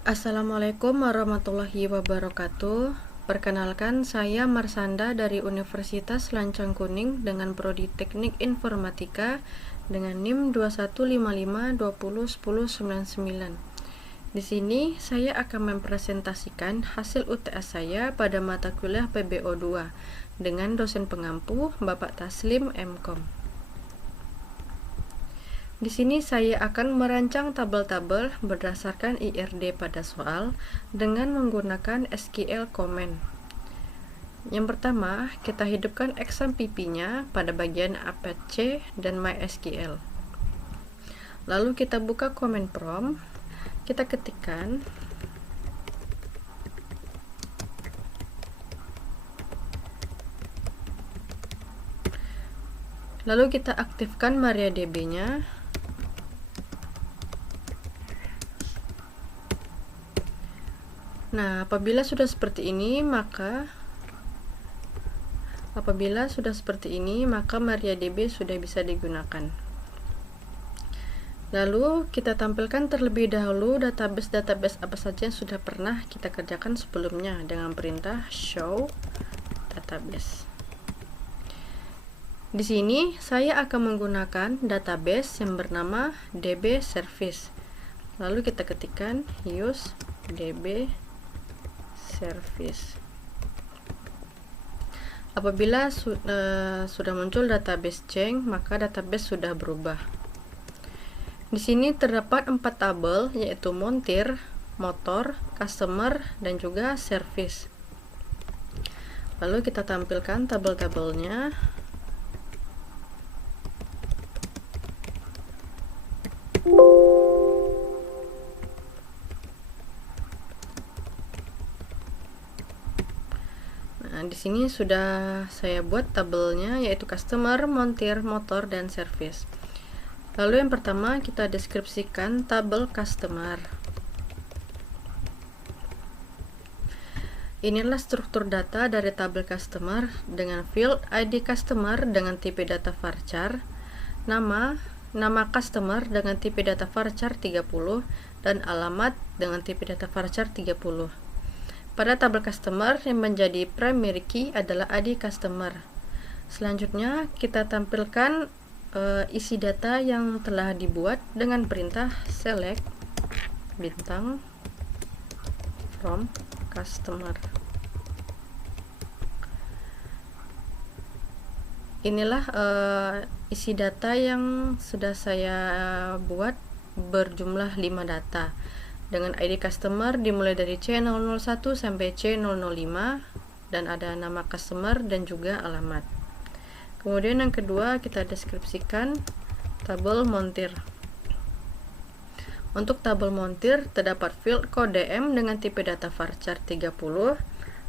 Assalamualaikum warahmatullahi wabarakatuh. Perkenalkan, saya Marsanda dari Universitas Lancang Kuning dengan Prodi Teknik Informatika dengan NIM 2155201099. Di sini saya akan mempresentasikan hasil UTS saya pada mata kuliah PBO2 dengan dosen pengampu Bapak Taslim MKom. Di sini saya akan merancang tabel-tabel berdasarkan IRD pada soal dengan menggunakan SQL comment. Yang pertama, kita hidupkan XAMPP-nya pada bagian Apache dan MySQL. Lalu kita buka command prompt, kita ketikkan lalu kita aktifkan MariaDB-nya. Nah, apabila sudah seperti ini, maka MariaDB sudah bisa digunakan. Lalu kita tampilkan terlebih dahulu database apa saja yang sudah pernah kita kerjakan sebelumnya dengan perintah show database. Di sini saya akan menggunakan database yang bernama DB Service. Lalu kita ketikkan use DB Service. Apabila sudah muncul database change, maka database sudah berubah. Di sini terdapat 4 tabel, yaitu montir, motor, customer, dan juga service. Lalu kita tampilkan tabel-tabelnya. Nah, di sini sudah saya buat tabelnya, yaitu customer, montir, motor, dan service. Lalu yang pertama kita deskripsikan tabel customer. Inilah struktur data dari tabel customer dengan field ID customer dengan tipe data varchar, nama customer dengan tipe data varchar 30, dan alamat dengan tipe data varchar 30. Pada tabel customer yang menjadi primary key adalah ID customer. Selanjutnya kita tampilkan isi data yang telah dibuat dengan perintah select bintang from customer. Inilah isi data yang sudah saya buat berjumlah 5 data dengan ID customer dimulai dari C001 sampai C005 dan ada nama customer dan juga alamat. Kemudian yang kedua kita deskripsikan tabel montir. Untuk tabel montir terdapat field kode M dengan tipe data varchar 30,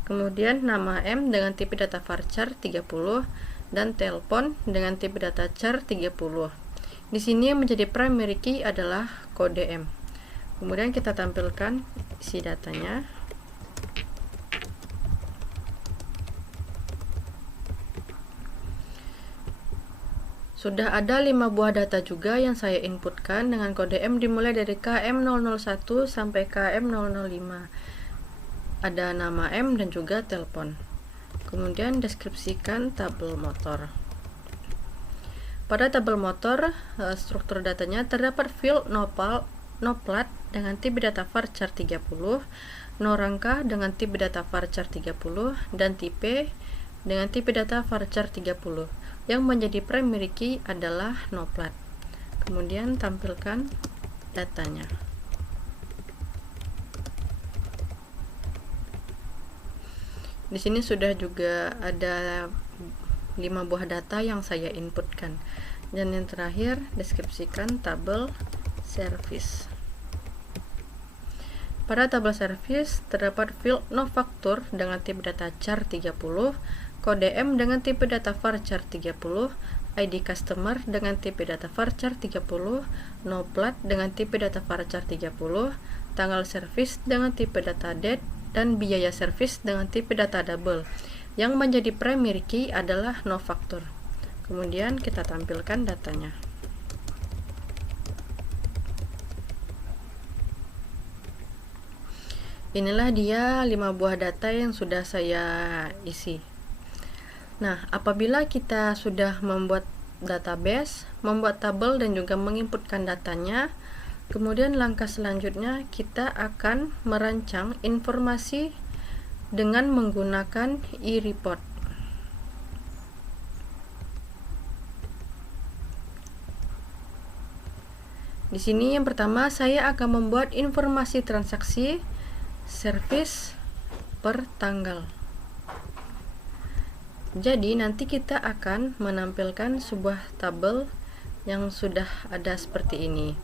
kemudian nama M dengan tipe data varchar 30, dan telepon dengan tipe data char 30. Di sini yang menjadi primary key adalah kode M. Kemudian kita tampilkan isi datanya. Sudah ada 5 buah data juga yang saya inputkan dengan kode M dimulai dari KM001 sampai KM005. Ada nama M dan juga telepon. Kemudian deskripsikan tabel motor. Pada tabel motor, struktur datanya terdapat field no plat dengan tipe data varchar 30, no rangka dengan tipe data varchar 30, dan tipe dengan tipe data varchar 30. Yang menjadi primary key adalah no plat. Kemudian tampilkan datanya. Di sini sudah juga ada 5 buah data yang saya inputkan. Dan yang terakhir, deskripsikan tabel service. Pada tabel service terdapat field no factor dengan tipe data char 30, kode M dengan tipe data varchar 30, ID customer dengan tipe data varchar 30, no plat dengan tipe data varchar 30, tanggal service dengan tipe data date, dan biaya service dengan tipe data double. Yang menjadi primary key adalah no factor. Kemudian kita tampilkan datanya. Inilah dia 5 buah data yang sudah saya isi. Nah, apabila kita sudah membuat database, membuat tabel dan juga menginputkan datanya, kemudian langkah selanjutnya kita akan merancang informasi dengan menggunakan e-report. Di sini yang pertama saya akan membuat informasi transaksi service per tanggal. Jadi nanti kita akan menampilkan sebuah tabel yang sudah ada seperti ini,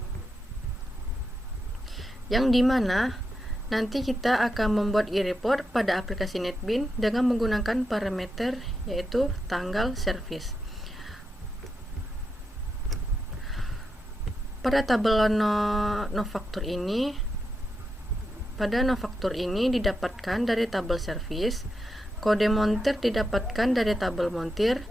yang dimana nanti kita akan membuat e-report pada aplikasi NetBeans dengan menggunakan parameter yaitu tanggal service. Pada tabel no-factor ini, didapatkan dari tabel service, kode montir didapatkan dari tabel montir,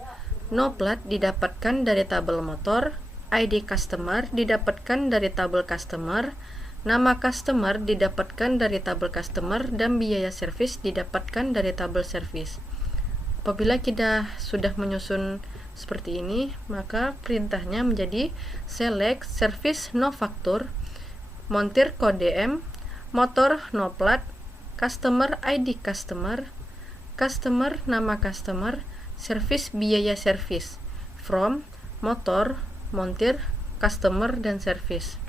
no-plat didapatkan dari tabel motor, ID customer didapatkan dari tabel customer, nama customer didapatkan dari tabel customer, dan biaya service didapatkan dari tabel service. Apabila kita sudah menyusun seperti ini, maka perintahnya menjadi select service no factor, montir kode M, motor no plat, customer ID customer, customer nama customer, service biaya service, from, motor, montir, customer, dan service.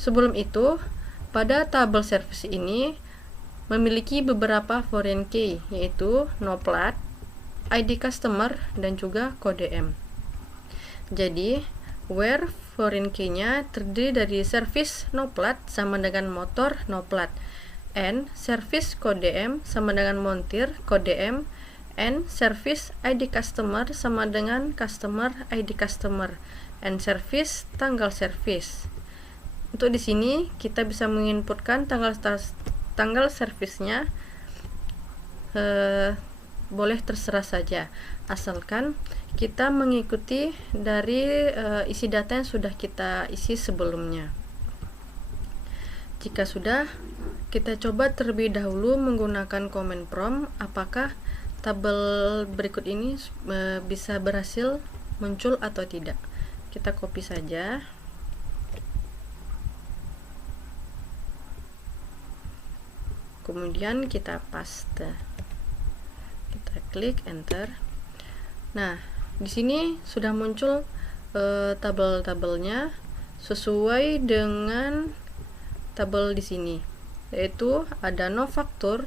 Sebelum itu, pada tabel service ini memiliki beberapa foreign key, yaitu no plat, ID customer, dan juga kode M. Jadi where foreign key-nya terdiri dari service no plat sama dengan motor no plat, and service kode M sama dengan montir kode M, and service ID customer sama dengan customer ID customer, and service tanggal service. Untuk di sini kita bisa menginputkan tanggal service-nya, boleh terserah saja, asalkan kita mengikuti dari isi data yang sudah kita isi sebelumnya. Jika sudah, kita coba terlebih dahulu menggunakan command prompt apakah tabel berikut ini bisa berhasil muncul atau tidak. Kita copy saja. Kemudian kita paste. Kita klik enter. Nah, di sini sudah muncul tabel-tabelnya sesuai dengan tabel di sini, yaitu ada no factor,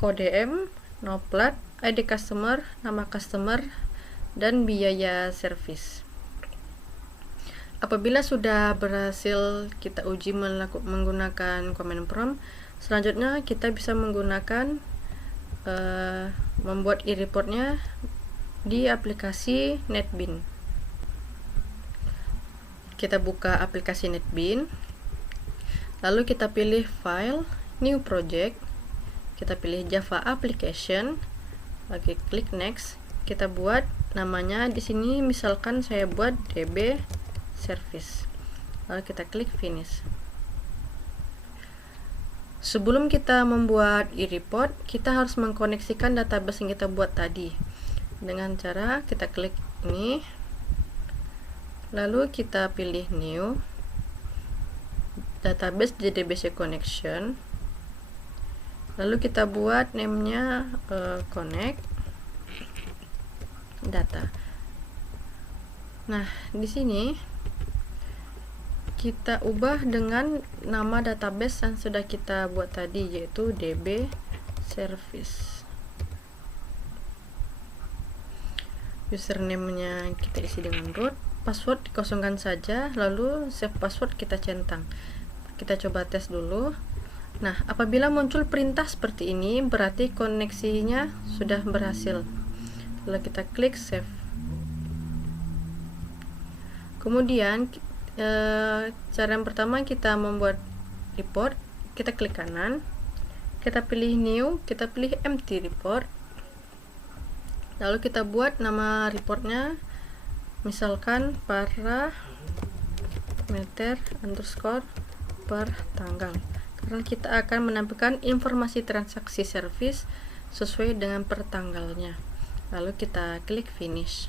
kode M, no plat, ID customer, nama customer, dan biaya service. Apabila sudah berhasil kita uji menggunakan command prompt, selanjutnya kita bisa menggunakan membuat e-reportnya di aplikasi NetBeans. Kita buka aplikasi NetBeans, lalu kita pilih file, new project, kita pilih Java application, lagi klik next. Kita buat namanya di sini, misalkan saya buat DB service, lalu kita klik finish. Sebelum kita membuat e-report, kita harus mengkoneksikan database yang kita buat tadi dengan cara kita klik ini, lalu kita pilih new database DBC connection, lalu kita buat namenya connect data. Nah, di sini kita ubah dengan nama database yang sudah kita buat tadi, yaitu DB service. Username-nya kita isi dengan root, password dikosongkan saja, lalu save password kita centang. Kita coba tes dulu. Nah, apabila muncul perintah seperti ini, berarti koneksinya sudah berhasil. Lalu kita klik save. Kemudian cara yang pertama kita membuat report, kita klik kanan, kita pilih new, kita pilih empty report, lalu kita buat nama reportnya, misalkan parameter underscore per tanggal. karena kita akan menampilkan informasi transaksi service sesuai dengan per tanggalnya. Lalu kita klik finish.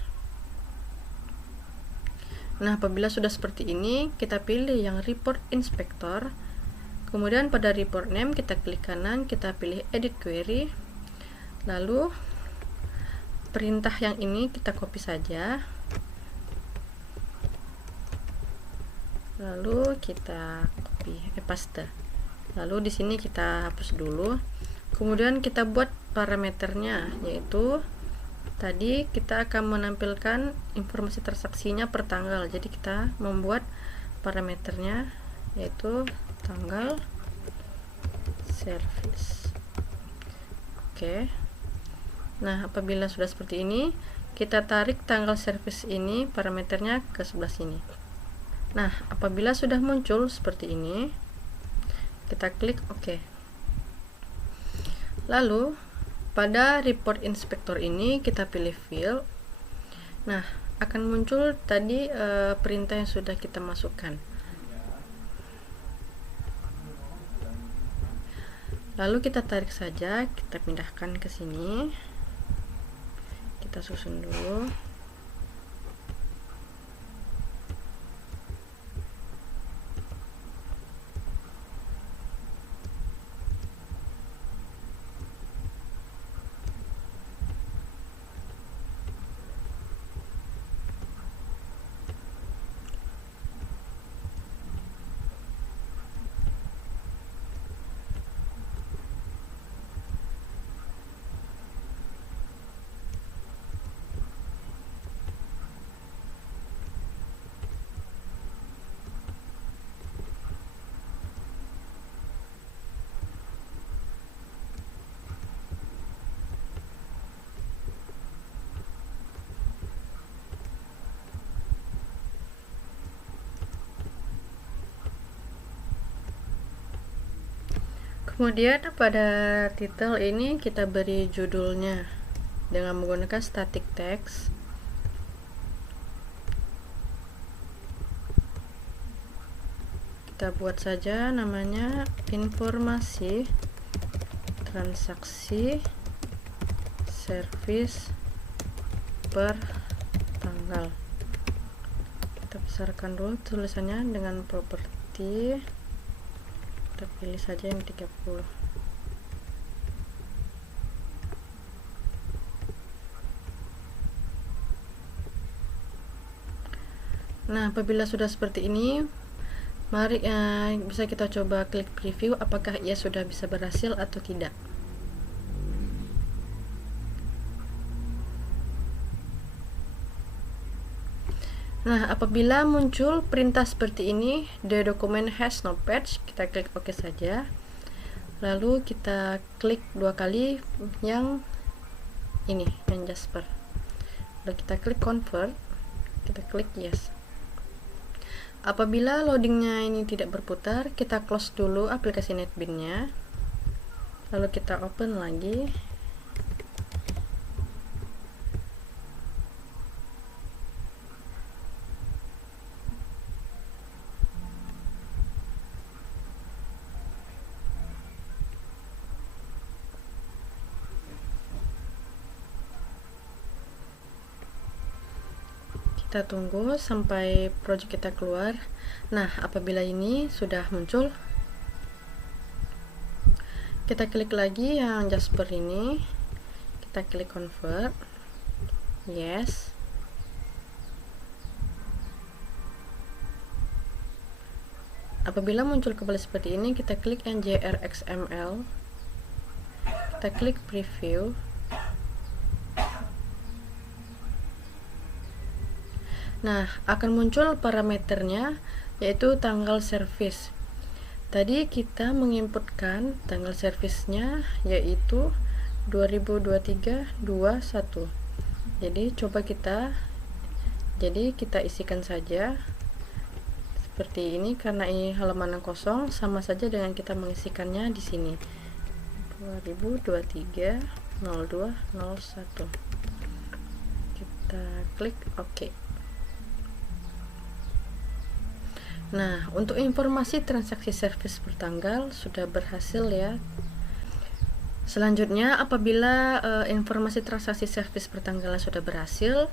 Nah, apabila sudah seperti ini, kita pilih yang report inspector. Kemudian pada report name kita klik kanan, kita pilih edit query. Lalu perintah yang ini kita copy saja. Lalu kita paste. Lalu di sini kita hapus dulu. Kemudian kita buat parameternya, yaitu tadi kita akan menampilkan informasi transaksinya per tanggal. Jadi kita membuat parameternya yaitu tanggal service. Oke. Nah, apabila sudah seperti ini, kita tarik tanggal service ini parameternya ke sebelah sini. Nah, apabila sudah muncul seperti ini, kita klik OK. Lalu pada report inspector ini kita pilih field. Nah, akan muncul tadi perintah yang sudah kita masukkan. Lalu kita tarik saja, kita pindahkan ke sini. Kita susun dulu. Kemudian pada title ini kita beri judulnya dengan menggunakan static text. Kita buat saja namanya informasi transaksi service per tanggal. Kita besarkan dulu tulisannya dengan properti. Kita pilih saja yang 30. Nah, apabila sudah seperti ini, mari bisa kita coba klik preview apakah ia sudah bisa berhasil atau tidak. Nah, apabila muncul perintah seperti ini, the document has no patch, kita klik OK saja. Lalu kita klik 2 kali yang ini, yang Jasper. Lalu kita klik convert, kita klik yes. Apabila loadingnya ini tidak berputar, kita close dulu aplikasi NetBeans-nya. Lalu kita open lagi. Kita tunggu sampai project kita keluar. Nah, apabila ini sudah muncul, kita klik lagi yang Jasper ini, kita klik convert, yes. Apabila muncul kembali seperti ini, kita klik yang JRXML, kita klik preview. Nah, akan muncul parameternya yaitu tanggal service. Tadi kita menginputkan tanggal servicenya yaitu 2023-21. Jadi coba kita isikan saja seperti ini, karena ini halaman yang kosong, sama saja dengan kita mengisikannya di sini 2023-02-01. Kita klik OK. Nah, untuk informasi transaksi servis bertanggal sudah berhasil ya. Selanjutnya, apabila informasi transaksi servis bertanggal sudah berhasil,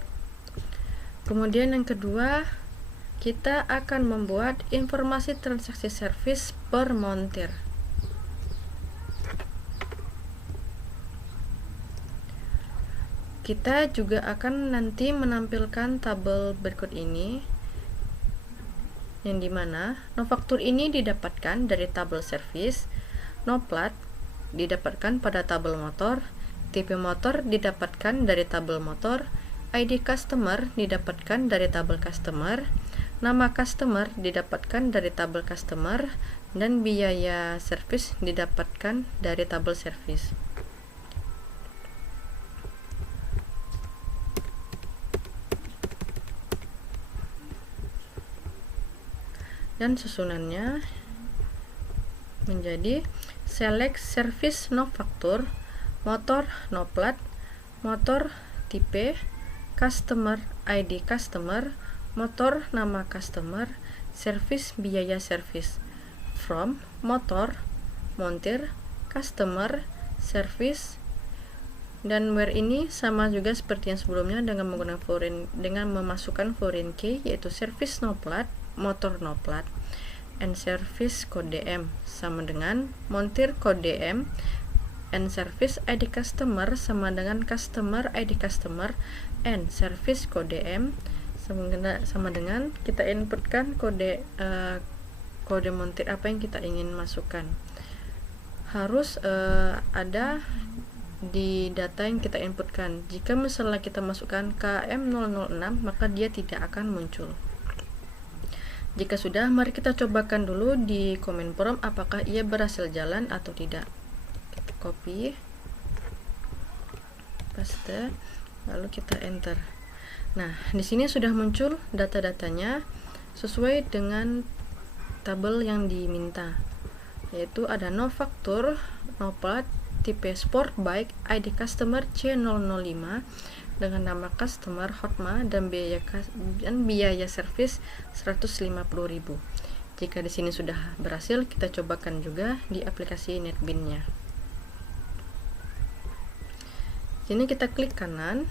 kemudian yang kedua, kita akan membuat informasi transaksi servis per montir. Kita juga akan nanti menampilkan tabel berikut ini, yang dimana no faktur ini didapatkan dari tabel servis, no plat didapatkan pada tabel motor, tipe motor didapatkan dari tabel motor, ID customer didapatkan dari tabel customer, nama customer didapatkan dari tabel customer, dan biaya servis didapatkan dari tabel servis. Dan susunannya menjadi select service no faktur, motor no plat, motor tipe, customer ID customer, motor nama customer, service biaya service, from motor, montir, customer, service, dan where ini sama juga seperti yang sebelumnya dengan menggunakan dengan memasukkan foreign key, yaitu service no plat, motor no plat, and service kode M sama dengan montir kode M, and service ID customer sama dengan customer ID customer, and service kode M sama dengan kita inputkan kode kode montir apa yang kita ingin masukkan. Harus ada di data yang kita inputkan. Jika misalnya kita masukkan KM006, maka dia tidak akan muncul. Jika sudah, mari kita cobakan dulu di command prompt apakah ia berhasil jalan atau tidak. Kita copy, paste, lalu kita enter. Nah, di sini sudah muncul data-datanya sesuai dengan tabel yang diminta, yaitu ada no faktur, no plat, tipe sport bike, ID customer C005 dengan nama customer Hotma, dan biaya servis 150.000. Jika di sini sudah berhasil, kita cobakan juga di aplikasi NetBeans-nya. Sini kita klik kanan,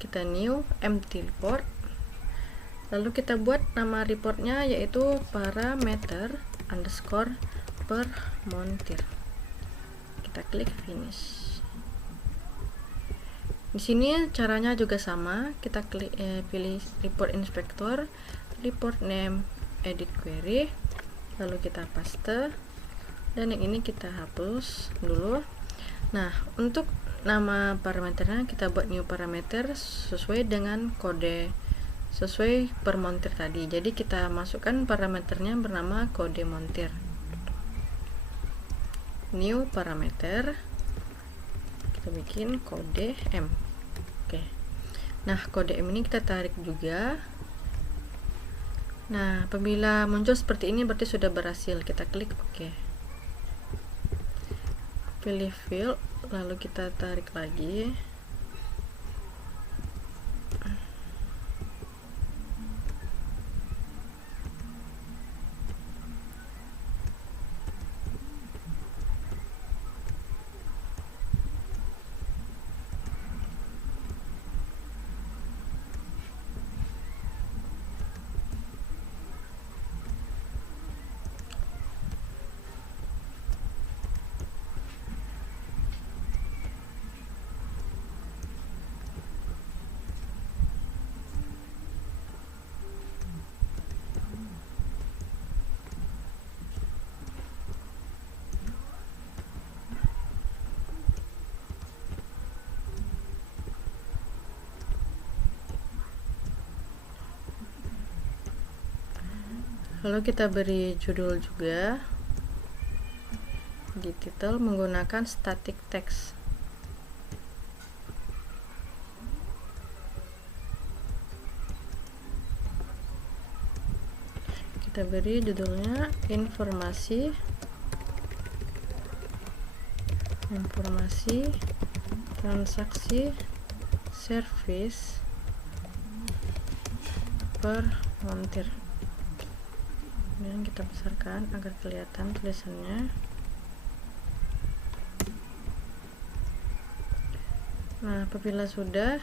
kita new empty report, lalu kita buat nama reportnya yaitu parameter underscore per montir. Kita klik finish. Di sini caranya juga sama, kita klik pilih report inspector, report name, edit query, lalu kita paste, dan yang ini kita hapus dulu. Nah, untuk nama parameternya kita buat new parameter sesuai dengan kode sesuai per montir tadi. Jadi kita masukkan parameternya bernama kode montir. New parameter, kita bikin kode M. Oke. Nah, kode M ini kita tarik juga. Nah, apabila muncul seperti ini berarti sudah berhasil. Kita klik OK. Pilih field, lalu kita tarik lagi. Lalu kita beri judul juga di title menggunakan static text. Kita beri judulnya informasi transaksi service per montir. Kemudian kita besarkan agar kelihatan tulisannya. Nah, apabila sudah,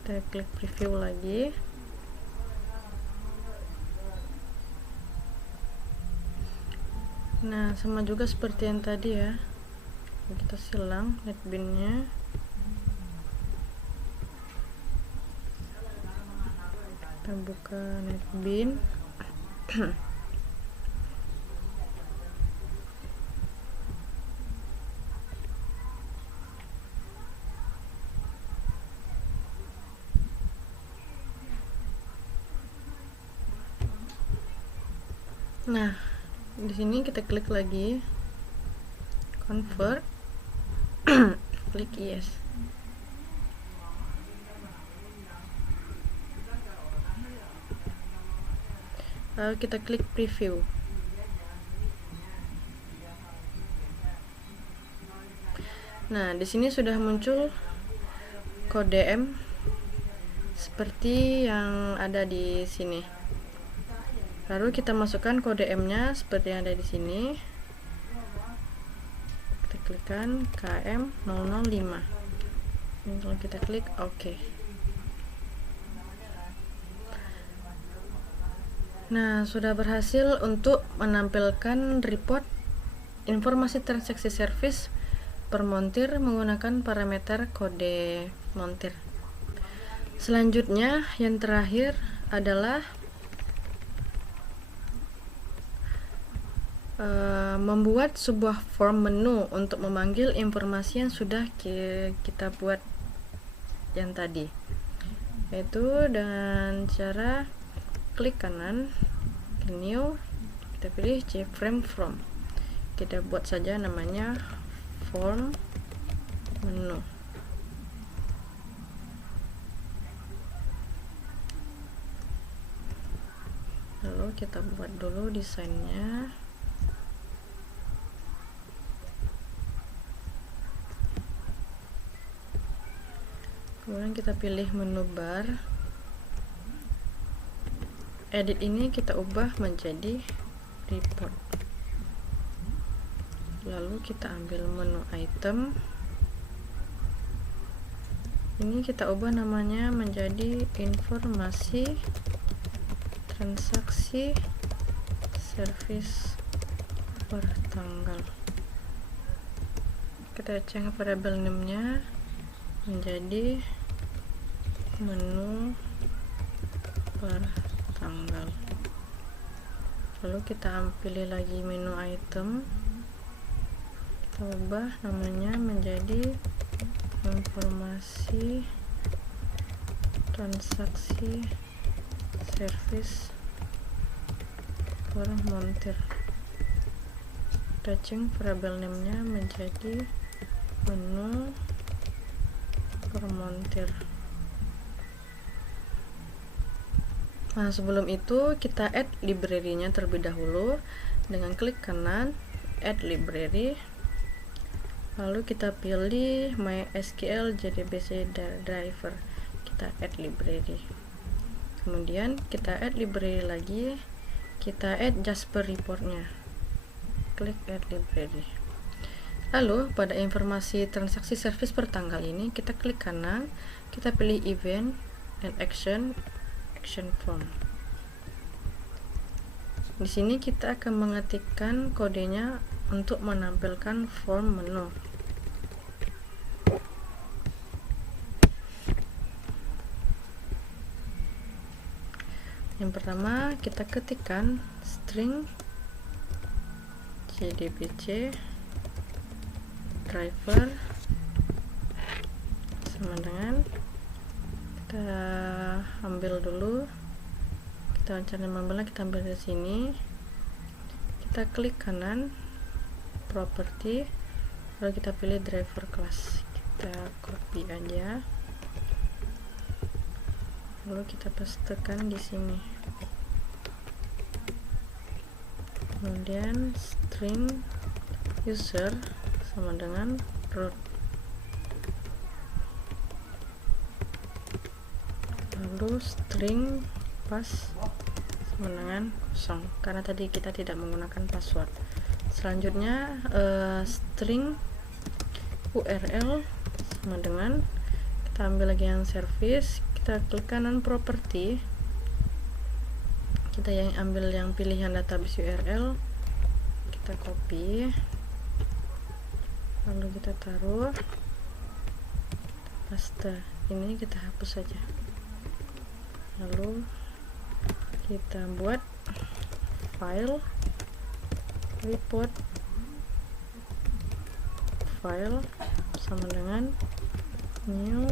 kita klik preview lagi. Nah, sama juga seperti yang tadi ya, kita silang netbin-nya. Kita buka netbin. Nah, di sini kita klik lagi convert, klik yes. Lalu kita klik preview. Nah, di sini sudah muncul kode M seperti yang ada di sini. Lalu kita masukkan kode M-nya seperti yang ada di sini. Kita klikkan KM005. Lalu kita klik OK. Nah, sudah berhasil untuk menampilkan report informasi transaksi service per montir menggunakan parameter kode montir. Selanjutnya, yang terakhir adalah membuat sebuah form menu untuk memanggil informasi yang sudah kita buat yang tadi, yaitu dengan cara klik kanan, new, kita pilih JFrame from, kita buat saja namanya form menu. Lalu kita buat dulu desainnya. Kemudian kita pilih menu bar. Edit ini kita ubah menjadi report. Lalu kita ambil menu item. Ini kita ubah namanya menjadi informasi transaksi service per tanggal. Kita change variable name-nya menjadi menu per tanggal. Lalu kita pilih lagi menu item, kita ubah namanya menjadi informasi transaksi service per montir. Kita change variable name-nya menjadi menu per montir. Nah, sebelum itu kita add library-nya terlebih dahulu dengan klik kanan add library, lalu kita pilih MySQL JDBC driver, kita add library. Kemudian kita add library lagi, kita add Jasper report-nya, klik add library. Lalu pada informasi transaksi service per tanggal ini kita klik kanan, kita pilih event and action form. Di sini kita akan mengetikkan kodenya untuk menampilkan form menu. Yang pertama kita ketikkan string JDBC driver sama dengan, kita ambil dulu, kita cari membelah, kita ambil dari sini, kita klik kanan property, lalu kita pilih driver class, kita copy aja, lalu kita pastekan di sini. Kemudian string user sama dengan root, lalu string pas sama dengan kosong karena tadi kita tidak menggunakan password. Selanjutnya string URL sama dengan, kita ambil lagi yang service, kita klik kanan property, kita yang ambil yang pilihan database URL, kita copy, lalu kita taruh, paste. Ini kita hapus saja, lalu kita buat file report file sama dengan new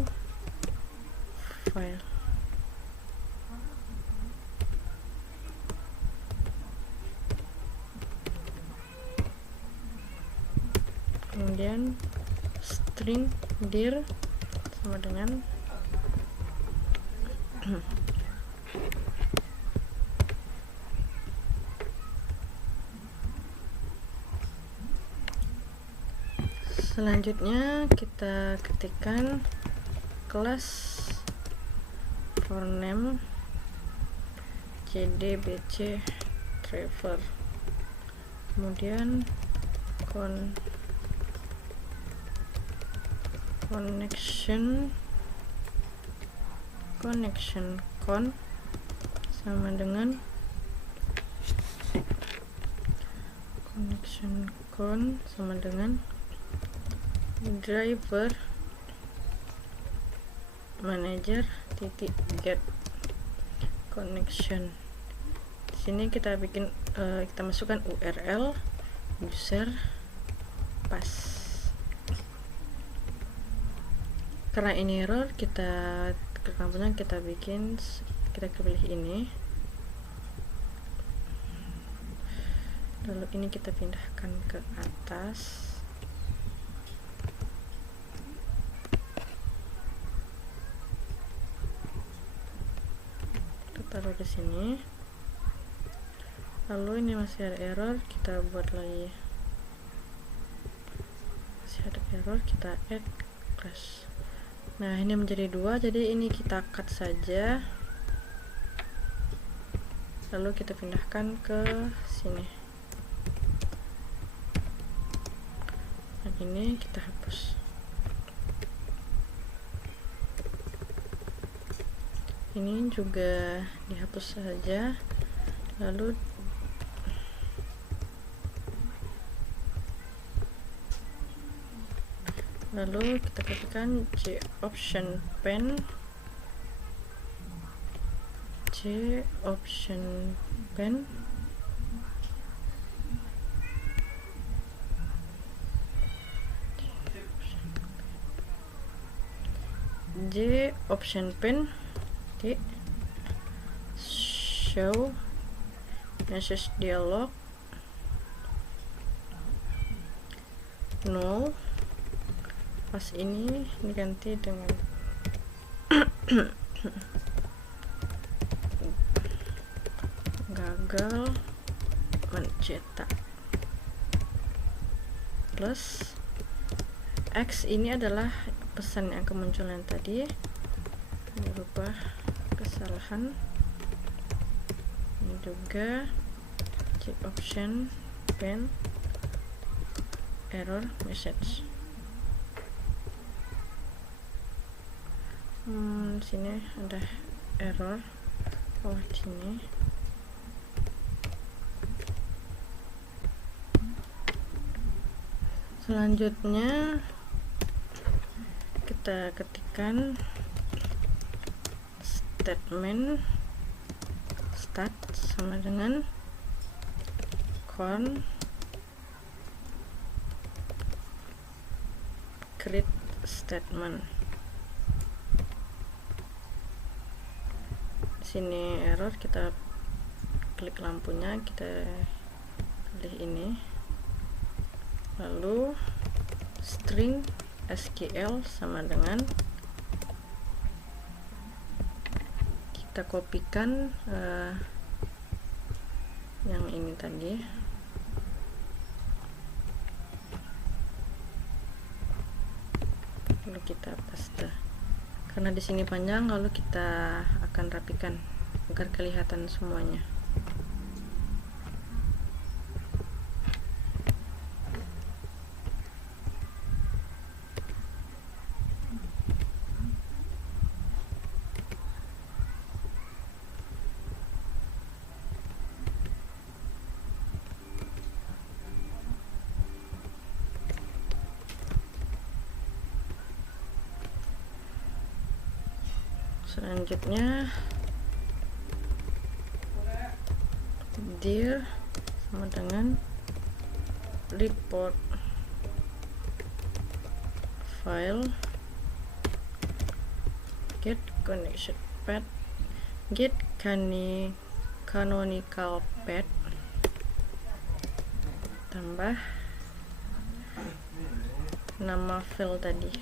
file. Kemudian string dir sama dengan selanjutnya kita ketikkan kelas for name cdbc driver, kemudian connection con sama dengan connection con sama dengan driver manager titik get connection. Di sini kita bikin kita masukkan URL user pas. Karena ini error, kita klik lampunya, kita pilih ini, lalu ini kita pindahkan ke atas. Taruh di sini, lalu ini masih ada error, kita buat lagi, masih ada error, kita add class. Nah, ini menjadi 2, jadi ini kita cut saja, lalu kita pindahkan ke sini, dan ini kita hapus. Ini juga dihapus saja, lalu kita ketikkan J option pen di show message dialog null. Pas ini diganti dengan gagal mencetak, plus X ini adalah pesan yang kemunculan tadi, berubah kesalahan. Ini juga check option pen error message. Sini ada error, sini. Selanjutnya kita ketikkan statement start sama dengan create statement. Sini error, kita klik lampunya, kita pilih ini, lalu string SQL sama dengan, kita kopikan yang ini tadi, lalu kita paste. Karena di sini panjang, lalu kita akan rapikan. agar kelihatan semuanya. Selanjutnya dir sama dengan report file get connection path get canonical path tambah nama file tadi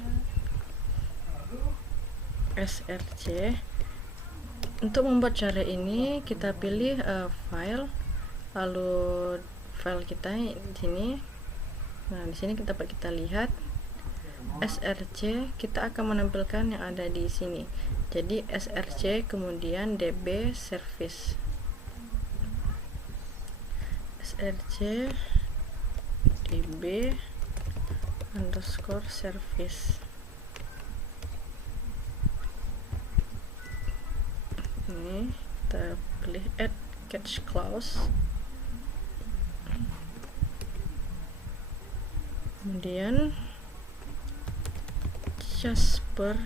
src. Untuk membuat cara ini kita pilih file, lalu file kita di sini. Nah, di sini kita lihat src, kita akan menampilkan yang ada di sini. Jadi src kemudian db service, src db underscore service. Ini kita pilih add catch clause, kemudian Jasper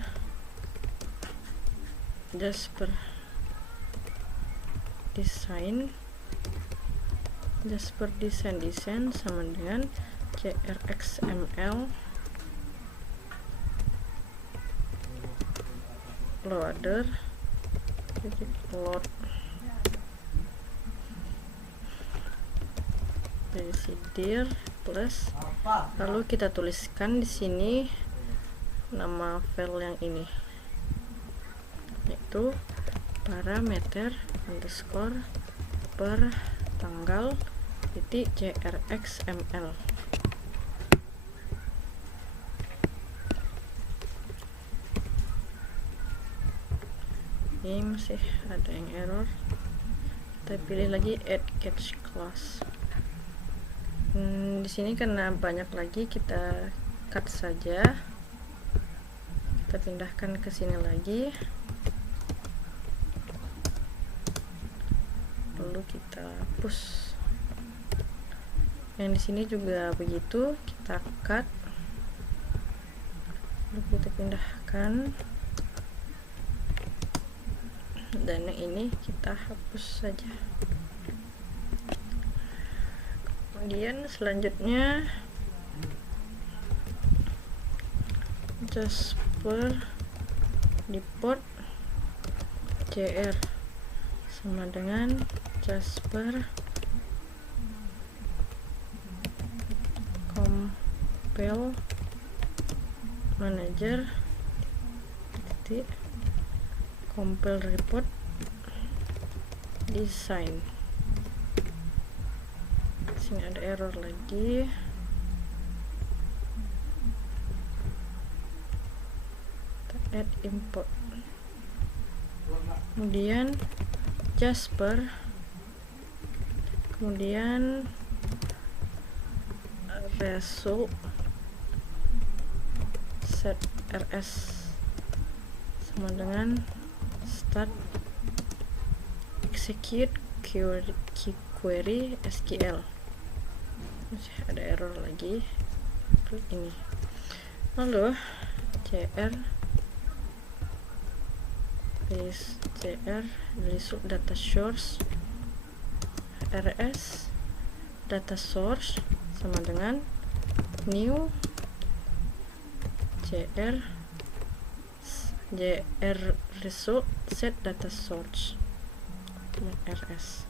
design sama dengan crxml loader load dir plus, lalu kita tuliskan di sini nama file yang ini, yaitu parameter underscore per tanggal titik crxml. Ini masih ada yang error, kita pilih lagi add catch clause. Di sini karena banyak lagi, kita cut saja, kita pindahkan ke sini lagi, lalu kita push. Yang di sini juga begitu, kita cut, lalu kita pindahkan, dan yang ini kita hapus saja. Kemudian selanjutnya Jasper deport cr sama dengan Jasper compile manager titik compile report design. Sini ada error lagi, kita add import, kemudian Jasper, kemudian result set rs sama dengan start execute query SQL. Masih ada error lagi ini, lalu cr result data source rs data source sama dengan new jr result set data source rs,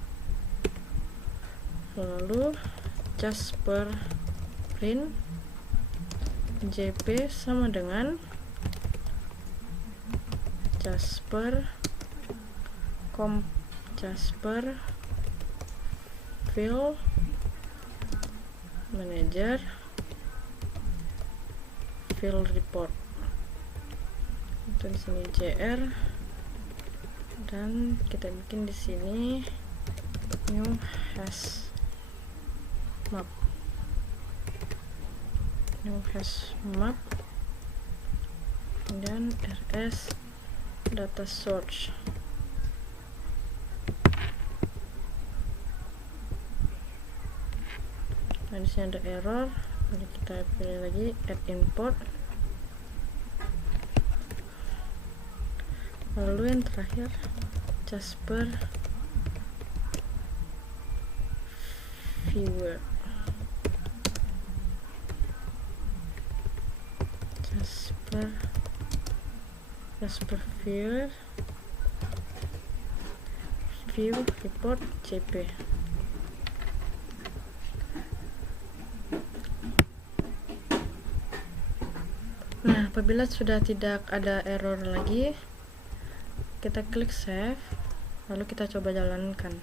lalu Jasper print jp sama dengan Jasper Jasper fill manager fill report. Itu di sini jr dan kita bikin di sini new hash map dan rs data source. Nah, di sini ada error, jadi kita pilih lagi add import. Lalu yang terakhir Jasper viewer. Jasper viewer view report cp. Nah, apabila sudah tidak ada error lagi, kita klik save, lalu kita coba jalankan.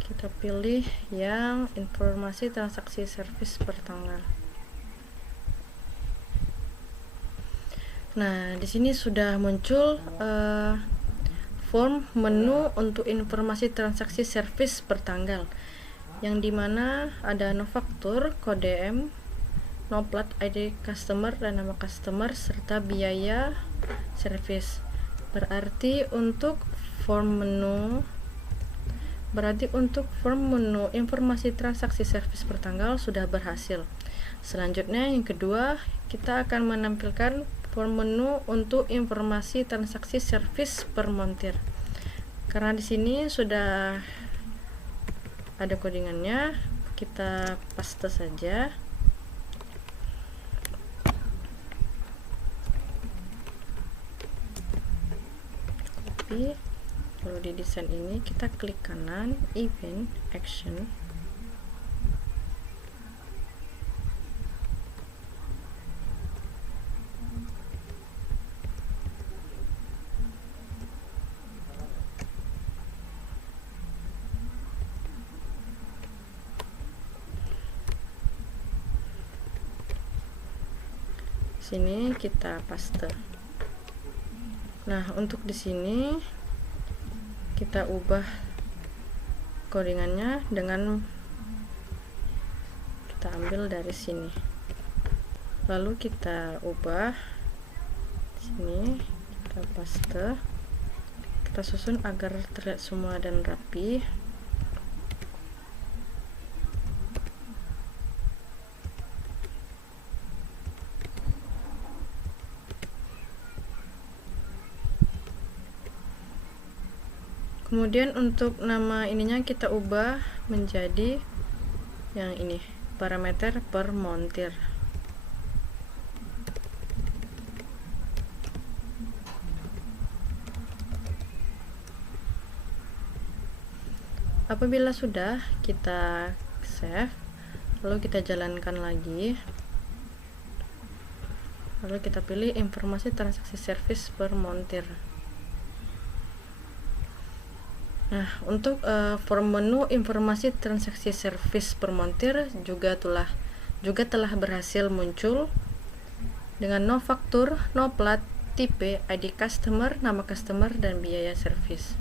Kita pilih yang informasi transaksi service per tanggal. Nah, di sini sudah muncul form menu untuk informasi transaksi service per tanggal, yang dimana ada no faktur, kode M, no plat, ID customer dan nama customer, serta biaya service. Berarti untuk form menu informasi transaksi service per tanggal sudah berhasil. Selanjutnya yang kedua, kita akan menampilkan form menu untuk informasi transaksi service per montir. Karena di sini sudah ada codingannya, kita paste saja. Copy. Lalu di desain ini kita klik kanan, event action. Sini kita paste. Nah, untuk di sini kita ubah codingannya dengan kita ambil dari sini, lalu kita ubah sini, kita paste, kita susun agar terlihat semua dan rapi. Kemudian untuk nama ininya kita ubah menjadi yang ini, parameter per montir. Apabila sudah, kita save, lalu kita jalankan lagi, lalu kita pilih informasi transaksi service per montir. Nah, untuk form menu informasi transaksi service per montir juga telah berhasil muncul dengan no faktur, no plat, tipe, ID customer, nama customer, dan biaya service.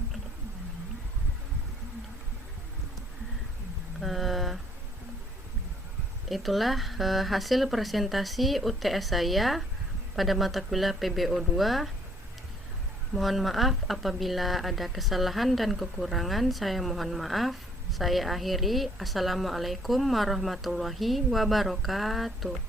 Itulah hasil presentasi UTS saya pada mata kuliah PBO2. Mohon maaf apabila ada kesalahan dan kekurangan, saya mohon maaf. Saya akhiri. Assalamualaikum warahmatullahi wabarakatuh.